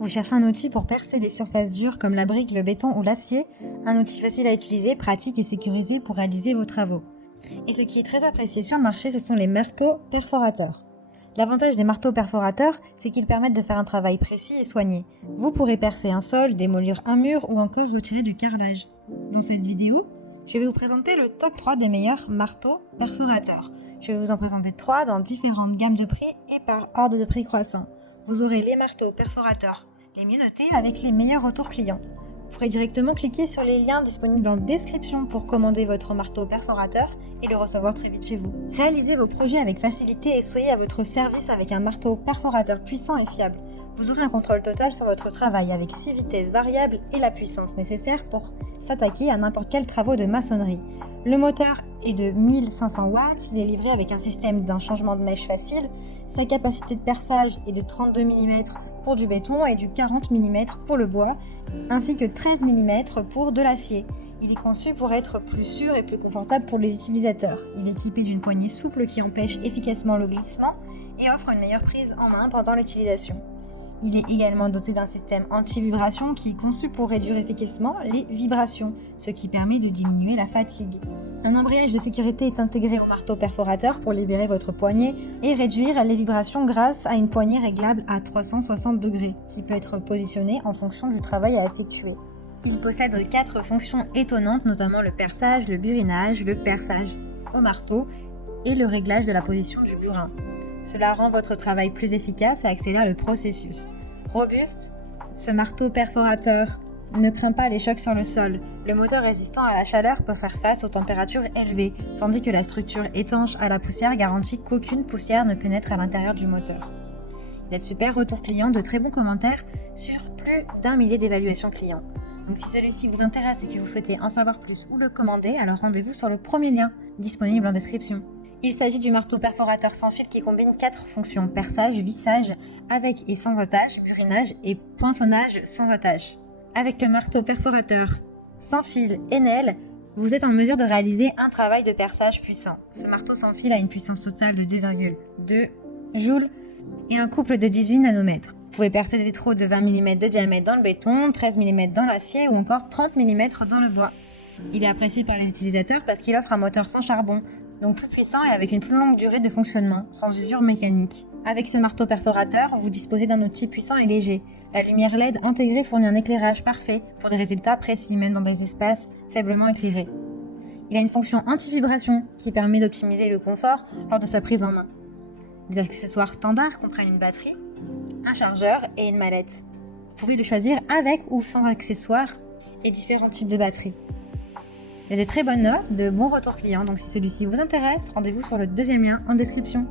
Vous cherchez un outil pour percer des surfaces dures comme la brique, le béton ou l'acier, un outil facile à utiliser, pratique et sécurisé pour réaliser vos travaux. Et ce qui est très apprécié sur le marché, ce sont les marteaux perforateurs. L'avantage des marteaux perforateurs, c'est qu'ils permettent de faire un travail précis et soigné. Vous pourrez percer un sol, démolir un mur ou encore retirer du carrelage. Dans cette vidéo, je vais vous présenter le top 3 des meilleurs marteaux perforateurs. Je vais vous en présenter 3 dans différentes gammes de prix et par ordre de prix croissant. Vous aurez les marteaux perforateurs les mieux notés avec les meilleurs retours clients. Vous pourrez directement cliquer sur les liens disponibles en description pour commander votre marteau perforateur et le recevoir très vite chez vous. Réalisez vos projets avec facilité et soyez à votre service avec un marteau perforateur puissant et fiable. Vous aurez un contrôle total sur votre travail avec 6 vitesses variables et la puissance nécessaire pour s'attaquer à n'importe quel travaux de maçonnerie. Le moteur est de 1500 watts, il est livré avec un système d'un changement de mèche facile. Sa capacité de perçage est de 32 mm pour du béton et du 40 mm pour le bois, ainsi que 13 mm pour de l'acier. Il est conçu pour être plus sûr et plus confortable pour les utilisateurs. Il est équipé d'une poignée souple qui empêche efficacement le glissement et offre une meilleure prise en main pendant l'utilisation. Il est également doté d'un système anti-vibration qui est conçu pour réduire efficacement les vibrations, ce qui permet de diminuer la fatigue. Un embrayage de sécurité est intégré au marteau perforateur pour libérer votre poignet et réduire les vibrations grâce à une poignée réglable à 360 degrés qui peut être positionnée en fonction du travail à effectuer. Il possède 4 fonctions étonnantes, notamment le perçage, le burinage, le perçage au marteau et le réglage de la position du burin. Cela rend votre travail plus efficace et accélère le processus. Robuste, ce marteau perforateur ne craint pas les chocs sur le sol. Le moteur résistant à la chaleur peut faire face aux températures élevées, tandis que la structure étanche à la poussière garantit qu'aucune poussière ne pénètre à l'intérieur du moteur. Il a de super retours clients, de très bons commentaires sur plus d'1 millier d'évaluations clients. Donc si celui-ci vous intéresse et que vous souhaitez en savoir plus ou le commander, alors rendez-vous sur le premier lien disponible en description. Il s'agit du marteau perforateur sans fil qui combine 4 fonctions: perçage, vissage avec et sans attache, burinage et poinçonnage sans attache. Avec le marteau perforateur sans fil Enel, vous êtes en mesure de réaliser un travail de perçage puissant. Ce marteau sans fil a une puissance totale de 2,2 joules et un couple de 18 nanomètres. Vous pouvez percer des trous de 20 mm de diamètre dans le béton, 13 mm dans l'acier ou encore 30 mm dans le bois. Il est apprécié par les utilisateurs parce qu'il offre un moteur sans charbon, donc plus puissant et avec une plus longue durée de fonctionnement, sans usure mécanique. Avec ce marteau perforateur, vous disposez d'un outil puissant et léger. La lumière LED intégrée fournit un éclairage parfait pour des résultats précis, même dans des espaces faiblement éclairés. Il a une fonction anti-vibration qui permet d'optimiser le confort lors de sa prise en main. Les accessoires standards comprennent une batterie, un chargeur et une mallette. Vous pouvez le choisir avec ou sans accessoires et différents types de batteries. Il y a de très bonnes notes, de bons retours clients, donc si celui-ci vous intéresse, rendez-vous sur le deuxième lien en description.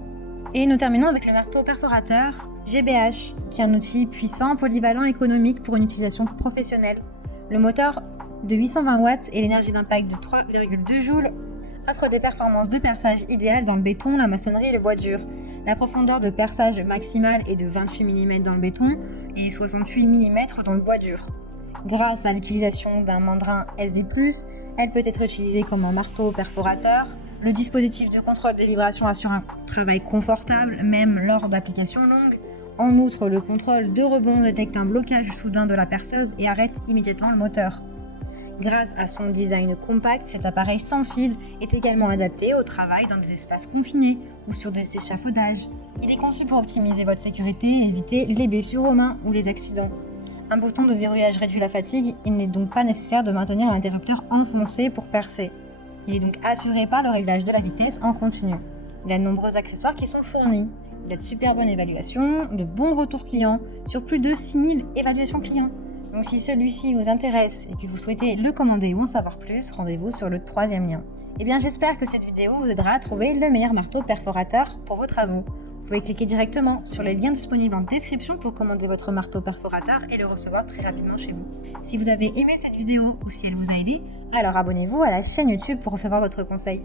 Et nous terminons avec le marteau perforateur GBH, qui est un outil puissant, polyvalent et économique pour une utilisation professionnelle. Le moteur de 820 watts et l'énergie d'impact de 3,2 joules offrent des performances de perçage idéales dans le béton, la maçonnerie et le bois dur. La profondeur de perçage maximale est de 28 mm dans le béton et 68 mm dans le bois dur. Grâce à l'utilisation d'un mandrin SD+, elle peut être utilisée comme un marteau perforateur. Le dispositif de contrôle des vibrations assure un travail confortable, même lors d'applications longues. En outre, le contrôle de rebond détecte un blocage soudain de la perceuse et arrête immédiatement le moteur. Grâce à son design compact, cet appareil sans fil est également adapté au travail dans des espaces confinés ou sur des échafaudages. Il est conçu pour optimiser votre sécurité et éviter les blessures aux mains ou les accidents. Un bouton de verrouillage réduit la fatigue, il n'est donc pas nécessaire de maintenir l'interrupteur enfoncé pour percer. Il est donc assuré par le réglage de la vitesse en continu. Il a de nombreux accessoires qui sont fournis. Il a de super bonnes évaluations, de bons retours clients, sur plus de 6000 évaluations clients. Donc si celui-ci vous intéresse et que vous souhaitez le commander ou en savoir plus, rendez-vous sur le troisième lien. Eh bien j'espère que cette vidéo vous aidera à trouver le meilleur marteau perforateur pour vos travaux. Vous pouvez cliquer directement sur les liens disponibles en description pour commander votre marteau perforateur et le recevoir très rapidement chez vous. Si vous avez aimé cette vidéo ou si elle vous a aidé, alors abonnez-vous à la chaîne YouTube pour recevoir d'autres conseils.